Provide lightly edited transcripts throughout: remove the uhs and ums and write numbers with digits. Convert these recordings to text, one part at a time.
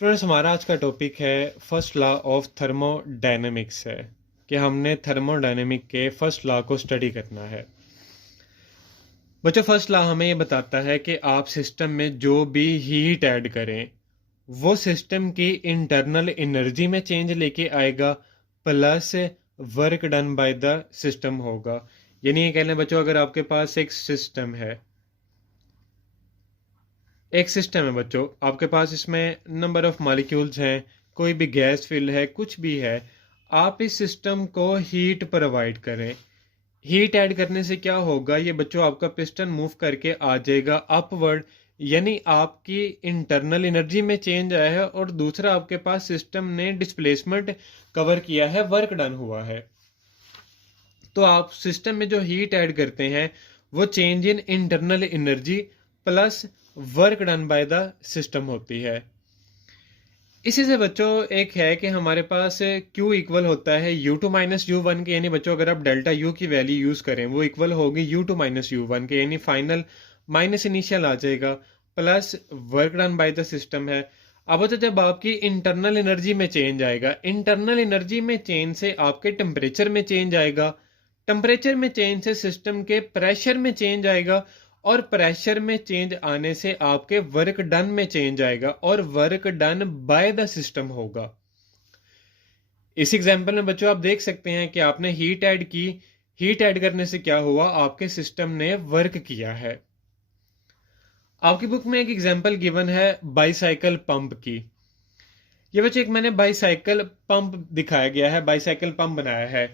Students, हमारा आज का टॉपिक है फर्स्ट लॉ ऑफ थर्मोडायनेमिक्स है कि हमने थर्मोडायनेमिक के फर्स्ट लॉ को स्टडी करना है। बच्चों, फर्स्ट लॉ हमें ये बताता है कि आप सिस्टम में जो भी हीट ऐड करें वो सिस्टम की इंटरनल एनर्जी में चेंज लेके आएगा, plus work done by the system होगा। यानी ये कह लें बच्चों, अगर आपके पास एक सिस्टम है बच्चों, आपके पास इसमें नंबर ऑफ मॉलिक्यूल्स हैं, कोई भी गैस फिल है, कुछ भी है, आप इस सिस्टम को हीट प्रोवाइड करें। हीट ऐड करने से क्या होगा, ये बच्चों आपका पिस्टन मूव करके आ जाएगा अपवर्ड, यानी आपकी इंटरनल एनर्जी में चेंज आया है, और दूसरा आपके पास सिस्टम ने डिस्प्लेसमेंट कवर किया है, वर्क डन हुआ है। तो आप सिस्टम में जो हीट ऐड करते हैं वो change in internal energy plus work done by the system होती है। इसी से बच्चों एक है कि हमारे पास Q इक्वल होता है U2 माइनस यू वन के, यानी बच्चों अगर आप डेल्टा U की वैल्यू यूज करें वो इक्वल होगी U2 माइनस यू वन के, यानी फाइनल माइनस इनिशियल आ जाएगा, plus work done by the system है। अब तो जब आपकी इंटरनल एनर्जी में चेंज आएगा, इंटरनल एनर्जी में चेंज से आपके टेम्परेचर में चेंज आएगा, टेम्परेचर में चेंज से सिस्टम के प्रेशर में चेंज आएगा, और प्रेशर में चेंज आने से आपके वर्क डन में चेंज आएगा, और work done by the system होगा। इस एग्जांपल में बच्चों आप देख सकते हैं कि आपने हीट ऐड की, हीट ऐड करने से क्या हुआ, आपके सिस्टम ने वर्क किया है। आपकी बुक में एक एग्जांपल गिवन है बाईसाइकिल पंप की। ये बच्चे एक मैंने बाईसाइकिल पंप दिखाया गया है, बाईसाइकिल पंप बनाया है।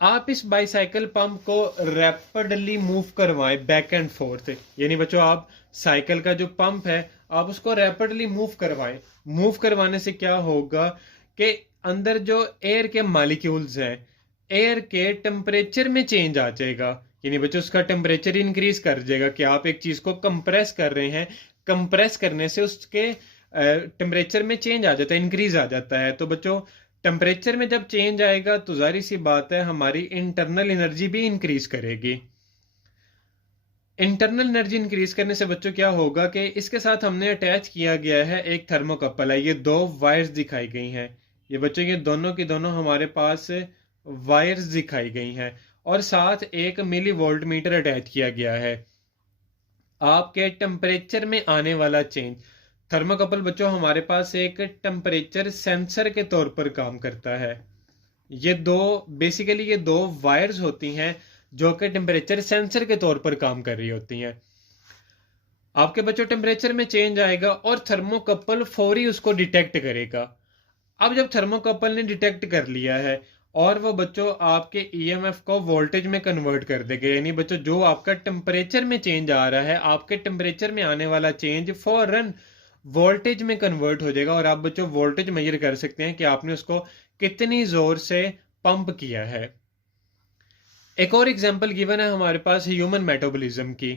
आप इस बाईसाइकिल पंप को रैपिडली मूव करवाएं बैक एंड फोर्थ, यानी बच्चों आप साइकिल का जो पंप है आप उसको रैपिडली मूव करवाएं। मूव करवाने से क्या होगा कि अंदर जो एयर के मॉलिक्यूल्स हैं, एयर के टेम्परेचर में चेंज आ जाएगा, यानी बच्चों उसका टेम्परेचर इंक्रीज कर जाएगा कि आप एक चीज को कंप्रेस कर रहे हैं, कंप्रेस करने से उसके टेम्परेचर में चेंज आ जाता है, इंक्रीज आ जाता है। तो बच्चों टेम्परेचर में जब चेंज आएगा तो जाहिर सी बात है हमारी इंटरनल एनर्जी भी इंक्रीज करेगी। इंटरनल एनर्जी इंक्रीज करने से बच्चों क्या होगा कि इसके साथ हमने अटैच किया गया है एक थर्मोकपल है, ये दो वायर्स दिखाई गई हैं। ये बच्चों ये दोनों की दोनों हमारे पास वायर्स दिखाई गई हैं, और साथ एक मिली वोल्ट मीटर अटैच किया गया है। आपके टेम्परेचर में आने वाला चेंज, थर्मोकपल बच्चों हमारे पास एक टेम्परेचर सेंसर के तौर पर काम करता है। ये दो वायर्स होती हैं जो कि टेम्परेचर सेंसर के तौर पर काम कर रही होती हैं। आपके बच्चों टेम्परेचर में चेंज आएगा और थर्मोकपल फौरी उसको डिटेक्ट करेगा। अब जब थर्मोकपल ने डिटेक्ट कर लिया है और वो बच्चों आपके ईएमएफ को वोल्टेज में कन्वर्ट कर देगा, यानी बच्चों जो आपका टेम्परेचर में चेंज आ रहा है, आपके टेम्परेचर में आने वाला चेंज फौरन वोल्टेज में कन्वर्ट हो जाएगा, और आप बच्चों वोल्टेज मेजर कर सकते हैं कि आपने उसको कितनी जोर से पंप किया है। एक और एग्जांपल गिवन है हमारे पास ह्यूमन मेटाबॉलिज्म की,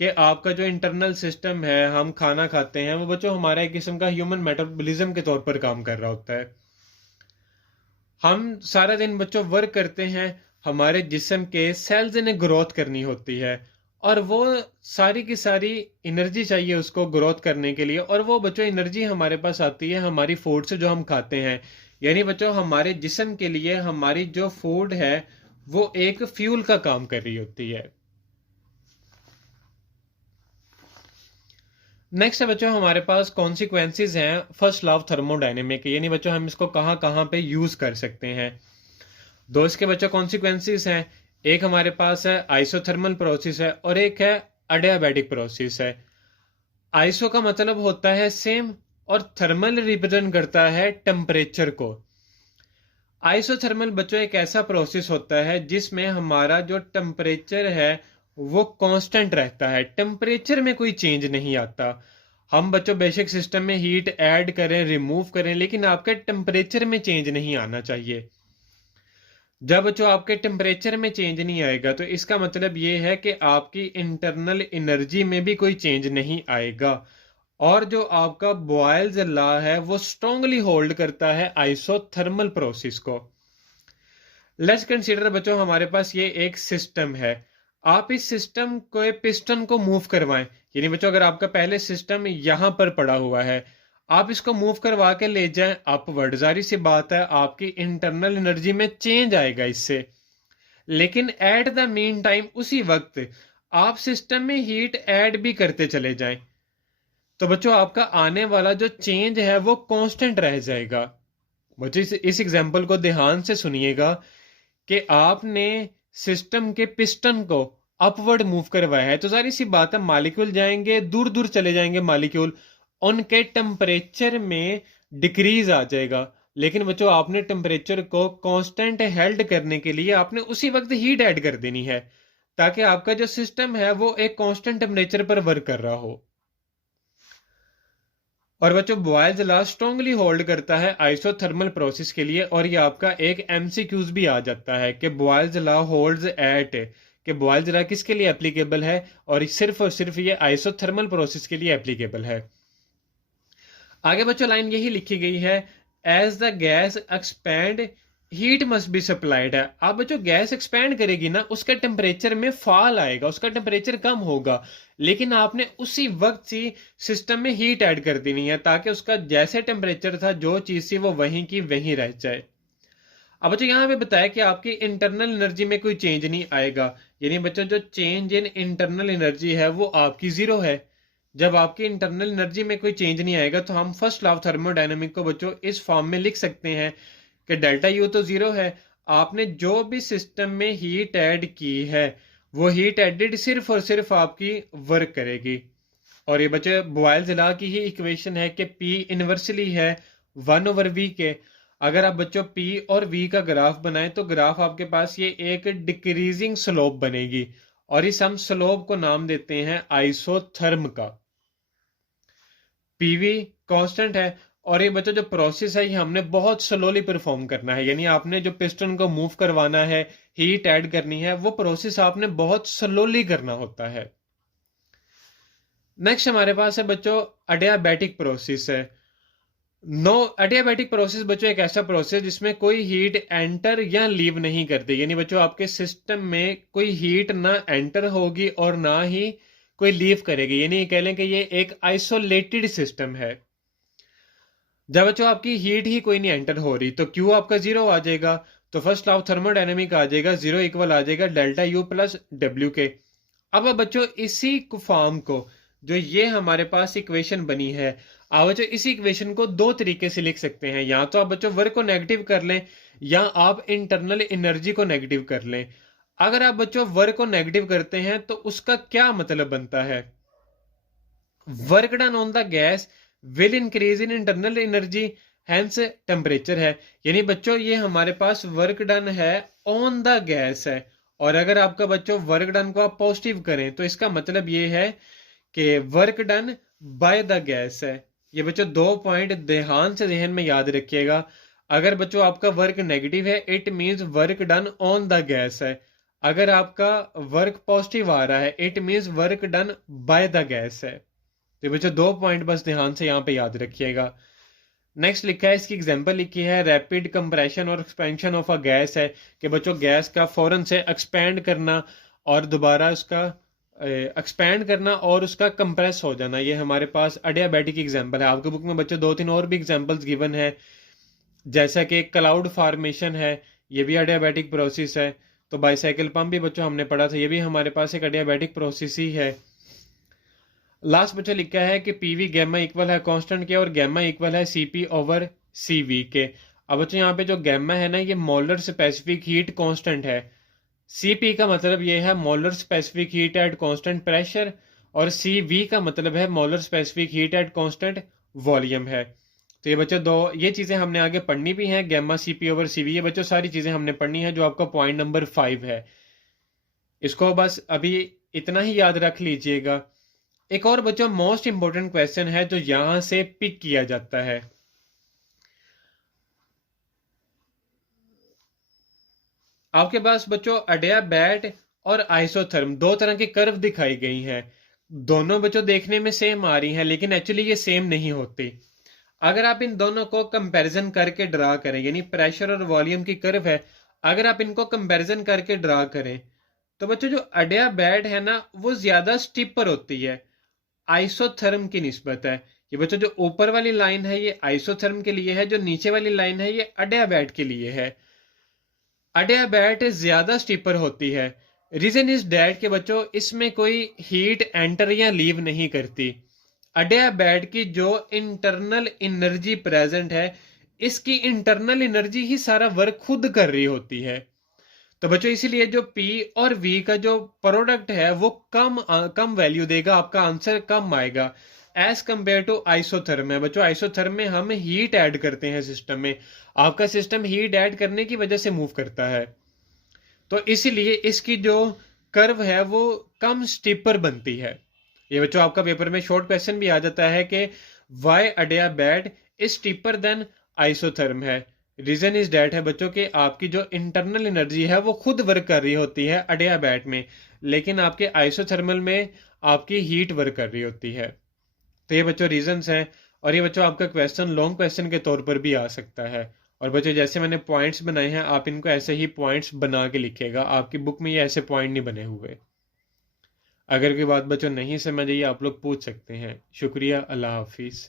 कि आपका जो इंटरनल सिस्टम है, हम खाना खाते हैं, वो बच्चों हमारा एक किस्म का ह्यूमन मेटाबॉलिज्म के तौर पर काम कर रहा होता है। हम सारा दिन बच्चों वर्क करते हैं, हमारे जिस्म के सेल्स ने ग्रोथ करनी होती है, और वो सारी की सारी एनर्जी चाहिए उसको ग्रोथ करने के लिए, और वो बच्चों एनर्जी हमारे पास आती है हमारी फूड से जो हम खाते हैं। यानी बच्चों हमारे जिस्म के लिए हमारी जो फूड है वो एक फ्यूल का काम कर रही होती है। नेक्स्ट है बच्चों हमारे पास कॉन्सिक्वेंसेज हैं फर्स्ट लॉ ऑफ थर्मोडायनेमिक, यानी बच्चों हम इसको कहाँ कहाँ पे यूज कर सकते हैं। दो इसके बच्चों कॉन्सिक्वेंसेज हैं, एक हमारे पास है आइसोथर्मल प्रोसेस है और एक है अडियाबैटिक प्रोसेस है। आइसो का मतलब होता है सेम, और थर्मल रिप्रेजेंट करता है टेम्परेचर को। आइसोथर्मल बच्चों एक ऐसा प्रोसेस होता है जिसमें हमारा जो टेम्परेचर है वो कांस्टेंट रहता है, टेम्परेचर में कोई चेंज नहीं आता। हम बच्चों बेसिक सिस्टम में हीट ऐड करें, रिमूव करें, लेकिन आपके टेम्परेचर में चेंज नहीं आना चाहिए। जब बच्चों आपके टेम्परेचर में चेंज नहीं आएगा तो इसका मतलब ये है कि आपकी इंटरनल एनर्जी में भी कोई चेंज नहीं आएगा, और जो आपका बॉयल्स लॉ है वो स्ट्रांगली होल्ड करता है आइसोथर्मल प्रोसेस को। लेट्स कंसीडर बच्चों हमारे पास ये एक सिस्टम है, आप इस सिस्टम को पिस्टन को मूव करवाएं, यानी बच्चों अगर आपका पहले सिस्टम यहां पर पड़ा हुआ है, आप इसको मूव करवा के ले जाएं अपवर्ड, जारी सी बात है आपकी इंटरनल एनर्जी में चेंज आएगा इससे। लेकिन एट द मीन टाइम उसी वक्त आप सिस्टम में हीट ऐड भी करते चले जाएं, तो बच्चों आपका आने वाला जो चेंज है वो कांस्टेंट रह जाएगा। बच्चों इस एग्जांपल को ध्यान से सुनिएगा कि आपने सिस्टम के पिस्टन को अपवर्ड मूव करवाया है, तो सारी सी बात है मॉलिक्यूल जाएंगे, दूर दूर चले जाएंगे मॉलिक्यूल, उनके टेम्परेचर में डिक्रीज आ जाएगा। लेकिन बच्चों आपने टेम्परेचर को कांस्टेंट हेल्ड करने के लिए आपने उसी वक्त हीट ऐड कर देनी है, ताकि आपका जो सिस्टम है वो एक कांस्टेंट टेम्परेचर पर वर्क कर रहा हो। और बच्चों बॉयल्स लॉ स्ट्रांगली होल्ड करता है आइसोथर्मल प्रोसेस के लिए, और ये आपका एक एमसीक्यूज भी आ जाता है कि बॉयल्स लॉ होल्ड्स एट, कि बॉयल्स लॉ किसके लिए एप्लीकेबल है, और सिर्फ ये आइसोथर्मल प्रोसेस के लिए एप्लीकेबल है। आगे बच्चों लाइन यही लिखी गई है, as the gas expand heat must be supplied है। आप बच्चों गैस एक्सपैंड करेगी ना, उसका टेम्परेचर में फॉल आएगा, उसका टेम्परेचर कम होगा, लेकिन आपने उसी वक्त ही सिस्टम में हीट ऐड कर देनी है, ताकि उसका जैसे टेम्परेचर था जो चीज थी वो वहीं की वहीं रह जाए। अब बच्चों यहाँ पे बताया कि आपकी इंटरनल एनर्जी में कोई चेंज नहीं आएगा, यानी बच्चों जो चेंज इन इंटरनल एनर्जी है वो आपकी जीरो है। जब आपकी इंटरनल एनर्जी में कोई चेंज नहीं आएगा तो हम फर्स्ट लॉ ऑफ थर्मोडायनेमिक को बच्चों इस फॉर्म में लिख सकते हैं कि डेल्टा यू तो जीरो है, आपने जो भी सिस्टम में हीट ऐड की है वो हीट एडेड सिर्फ और सिर्फ आपकी वर्क करेगी। और ये बच्चे बॉयल्स लॉ की ही इक्वेशन है कि P इनवर्सली है 1/v के। अगर आप बच्चों P और V का ग्राफ बनाएं तो ग्राफ आपके पास ये एक डिक्रीजिंग स्लोप बनेगी, और इस हम स्लोप को नाम देते हैं आइसोथर्म का। पीवी कांस्टेंट है, और ये बच्चों जो प्रोसेस है ये हमने बहुत स्लोली परफॉर्म करना है, यानी आपने जो पिस्टन को मूव करवाना है, हीट ऐड करनी है, वो प्रोसेस आपने बहुत स्लोली करना होता है। नेक्स्ट हमारे पास है बच्चों अडियाबैटिक प्रोसेस है। नो अडियाबैटिक प्रोसेस बच्चों एक ऐसा प्रोसेस जिसमें कोई हीट एंटर या लीव नहीं करती, यानी बच्चों आपके सिस्टम में कोई हीट ना एंटर होगी और ना ही कोई लीव करेगी, यानी कह लें कि ये एक आइसोलेटेड सिस्टम है। जब बच्चों आपकी हीट ही कोई नहीं एंटर हो रही तो क्यू आपका जीरो आ जाएगा, तो फर्स्ट लॉ ऑफ थर्मोडायनेमिक आ जाएगा, जीरो इक्वल आ जाएगा डेल्टा यू प्लस डब्ल्यू के। अब बच्चों इसी फॉर्म को जो ये हमारे पास इक्वेशन बनी है, आप बच्चों इसी इक्वेशन को दो तरीके से लिख सकते हैं, या तो आप बच्चों वर्क को नेगेटिव कर लें या आप इंटरनल एनर्जी को नेगेटिव कर लें। अगर आप बच्चों वर्क को नेगेटिव करते हैं तो उसका क्या मतलब बनता है, work done on the gas will increase in internal energy hence temperature है, यानी बच्चों ये हमारे पास वर्क डन है ऑन द गैस है, और अगर आपका बच्चों वर्क डन को आप पॉजिटिव करें तो इसका मतलब ये है कि work done by the gas है। ये बच्चों दो पॉइंट ध्यान से जहन में याद रखिएगा, अगर बच्चों आपका वर्क नेगेटिव है it means work done on the gas है, अगर आपका वर्क पॉजिटिव आ रहा है it means work done by the gas है। तो बच्चों दो पॉइंट बस ध्यान से यहाँ पे याद रखिएगा। नेक्स्ट लिखा है, इसकी एग्जांपल लिखी है, रैपिड कंप्रेशन और एक्सपेंशन ऑफ अ गैस है, कि बच्चों गैस का फौरन से एक्सपेंड करना और दोबारा उसका एक्सपेंड करना और उसका कंप्रेस हो जाना, ये हमारे पास अडियाबैटिक एग्जांपल है। आपके बुक में बच्चों दो तीन और भी एग्जांपल्स गिवन है, जैसा कि क्लाउड फॉर्मेशन है, ये भी अडियाबैटिक प्रोसेस है। तो बाईसाइकिल पंप भी बच्चों हमने पढ़ा था, ये भी हमारे पास एक अडियाबैटिक प्रोसेस ही है। लास्ट बच्चा लिखा है कि पीवी गैमा इक्वल है कांस्टेंट के और गैमा इक्वल है सीपी ओवर सीवी के। अब बच्चों यहाँ पे जो गैमा है ना ये मोलर स्पेसिफिक हीट कांस्टेंट है, सीपी का मतलब ये है molar specific heat at constant pressure, और सीवी का मतलब है molar specific heat at constant volume है। तो ये बच्चों दो ये चीजें हमने आगे पढ़नी भी हैं, गैमा सीपी ओवर सीवी, ये बच्चों सारी चीजें हमने पढ़नी है, जो आपका पॉइंट नंबर 5 है। इसको बस अभी इतना ही याद रख लीजिएगा। एक और बच्चों मोस्ट इंपोर्टेंट क्वेश्चन है जो यहां से पिक किया जाता है, आपके पास बच्चों अडियाबैट और आइसोथर्म दो तरह की कर्व दिखाई गई हैं, दोनों बच्चों देखने में सेम आ रही हैं लेकिन एक्चुअली ये सेम नहीं होती। अगर आप इन दोनों को कंपैरिजन करके ड्रा करें, यानी प्रेशर और वॉल्यूम की कर्व है, अगर आप इनको कंपैरिजन करके ड्रा करें तो बच्चों जो अडियाबैट है ना वो ज्यादा स्टीपर होती है आइसोथर्म की निस्बत है, ये बच्चों जो ऊपर वाली लाइन है ये आइसोथर्म के लिए है, जो नीचे वाली लाइन है ये अडियाबैट के लिए है। अडियाबैट ज्यादा स्टीपर होती है। रीजन इज डैट के बच्चों इसमें कोई हीट एंटर या लीव नहीं करती। अडियाबैट की जो इंटरनल एनर्जी प्रेजेंट है, इसकी इंटरनल एनर्जी ही सारा वर्क खुद कर रही होती है। तो बच्चों इसीलिए जो P और V का जो प्रोडक्ट है वो कम वैल्यू देगा, आपका आंसर कम आएगा एज कंपेयर टू आइसोथर्म है। बच्चों आइसोथर्म में हम हीट ऐड करते हैं सिस्टम में, आपका सिस्टम हीट ऐड करने की वजह से मूव करता है, तो इसीलिए इसकी जो कर्व है वो कम स्टीपर बनती है। ये बच्चों आपका पेपर में शॉर्ट क्वेश्चन भी आ जाता है कि why adiabat is steeper than isotherm है। रीजन इज डैट है बच्चों कि आपकी जो इंटरनल एनर्जी है वो खुद वर्क कर रही होती है अडियाबैट में, लेकिन आपके आइसोथर्मल में आपकी हीट वर्क कर रही होती है। तो ये बच्चों रीजंस हैं, और ये बच्चों आपका क्वेश्चन लॉन्ग क्वेश्चन के तौर पर भी आ सकता है। और बच्चों जैसे मैंने पॉइंट्स बनाए हैं आप इनको ऐसे ही पॉइंट्स बना के लिखिएगा, आपकी बुक में ये ऐसे पॉइंट नहीं बने हुए। अगर कोई बात बच्चों नहीं समझ आई आप लोग पूछ सकते हैं। शुक्रिया, अल्लाह हाफिज़।